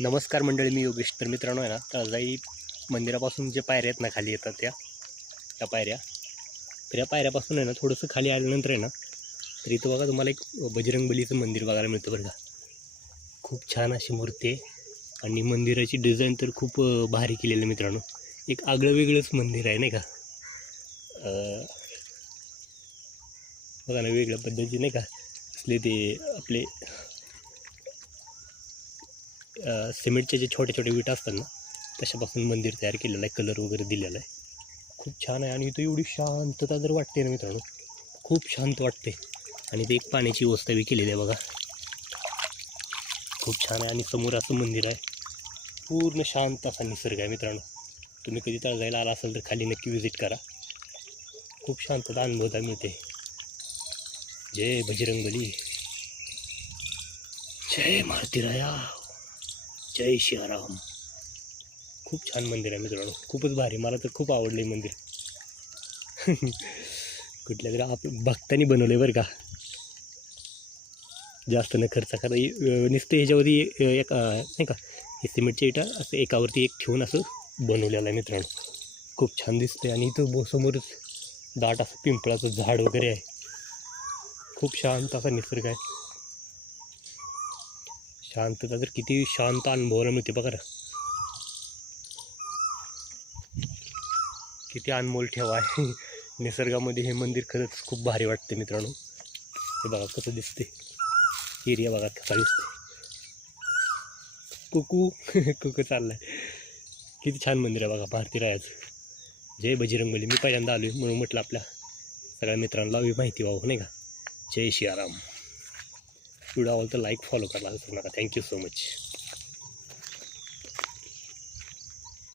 नमस्कार मंडळी, मी योगेश. तर मित्रांनो आहे ना, तळजाई मंदिरापासून जे पायऱ्या आहेत ना खाली येतात त्या पायऱ्या, तर या पायऱ्यापासून आहे ना थोडंसं खाली आल्यानंतर आहे ना, तर इथं बघा तुम्हाला एक बजरंगबलीचं मंदिर बघायला मिळतं बरं का. खूप छान अशी मूर्ती आहे आणि मंदिराची डिझाईन तर खूप भारी केलेलं आहे मित्रांनो. एक आगळं वेगळंच मंदिर आहे नाही का. बघा ना, वेगळ्या पद्धतीने नाही का असले ते आपले सिमेंटचे जे छोटे छोटे विटा असतात ना, तशापासून मंदिर तयार केलेलं आहे, कलर वगैरे दिलेला आहे. खूप छान आहे आणि इथं एवढी शांतता जर वाटते ना मित्रांनो, खूप शांत वाटते. आणि ते एक पाण्याची व्यवस्था बी केलेली आहे बघा, खूप छान आहे. आणि समोर असं मंदिर आहे, पूर्ण शांत असा निसर्ग आहे मित्रांनो. तुम्ही कधी तळजायला आला असाल तर खाली नक्की व्हिजिट करा, खूप शांतता अनुभवता मिळते. जय बजरंगबली, जय मारुतीराया, जय शिवराम. खूप छान मंदिर आहे मित्रांनो, खूपच भारी. मला तर खूप आवडलं आहे मंदिर. कुठल्या तरी भक्तांनी बनवलं आहे बरं का, जास्त न खर्च करा. नुसतं ह्याच्यावरती एक नाही का, हे सिमेंटच्या इटा असं एकावरती एक ठेवून असं बनवलेलं आहे मित्रांनो. खूप छान दिसते. आणि इथं समोरच दाट असं पिंपळाचं झाड वगैरे आहे. खूप शांत असा निसर्ग आहे. शांतता तर किती शांत अनुभवायला मिळते बघा ना, किती अनमोल ठेवा आहे. निसर्गामध्ये हे मंदिर खरंच खूप भारी वाटते मित्रांनो. हे बघा कसं दिसते, एरिया बघा कसा दिसते. कुकू कुकू चाललाय. किती छान मंदिर आहे बघा मारुतीरायाचं. जय बजरंगबली. मी पहिल्यांदा आलो आहे म्हणून म्हटलं आपल्या सगळ्या मित्रांना माहिती व्हावं नाही का. जय शियाराम. व्हिडिओ आवडला तर लाईक फॉलो करायला विसरू नका. Thank you so much.